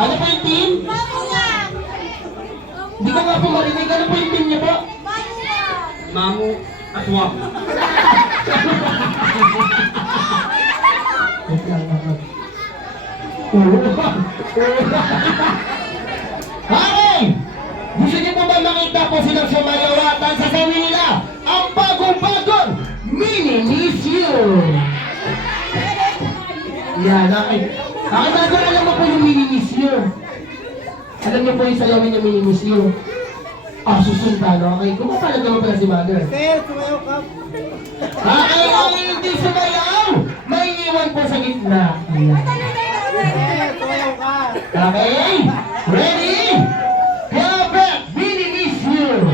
Ano po yung team? Hindi ko nga po marinig. Ano po yung team niyo po? Mamu at wak. Hey! Gusto niyo po ba makita po silang sumayawatan sa sawi nila? Ang bagong-bagong Mini Miss You! Yan, okay. Okay, bago alam mo po yung Mini Miss You. Alam niyo po yung sayawin yung Mini Miss You. Susundan, okay? Kung mapalaga mo pala si Mother. Sir, sumayaw ka. Okay, ang hindi sumayaw, may iwan po sa gitna. Ayan. Sir, sumayaw ka. Okay? Ready? Perfect! Mini Miss You!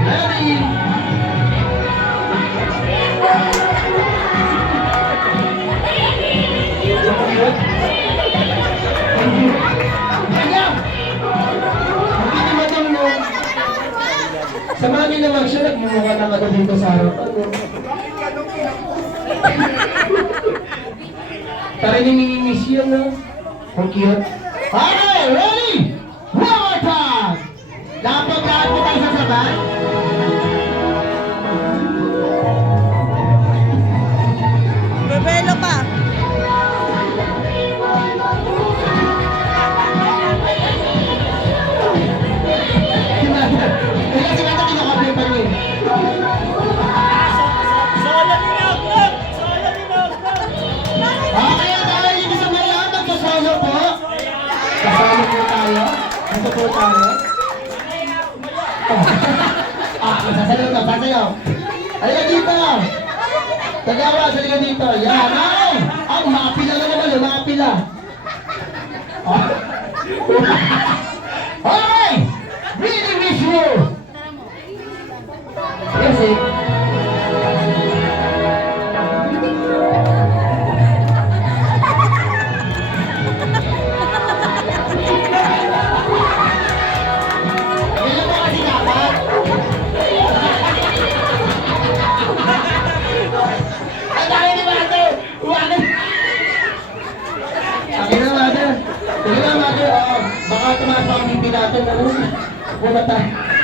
Ready? Kanya! Hindi naman mo. Samahan niyo naman siya, nagmumukha na ka dito sa harapan. Tara ni Mini Miss You, no? Ang cute. Okay, ready? One more time! Nakapaglaan po tayo sa sabat? Bebelo pa. Kaya si Mata kinakapit pa niyo. Okay, tayo hindi sa mayan, magsasolo po. Kasalo po tayo. Ito po tayo. Sasayaw na, sasayaw. Halika dito. Tagawa, halika dito. Yan, ay! Ang mapila na naman, mapila. Okay! Really wish you! Yes, eh. Kailan mo kasi dapat? Ang dami ni Mother! Uwanan! Akin na, Mother. Sige na, Mother. Baka tumaas pa ang bibi natin. Ano? Bumata.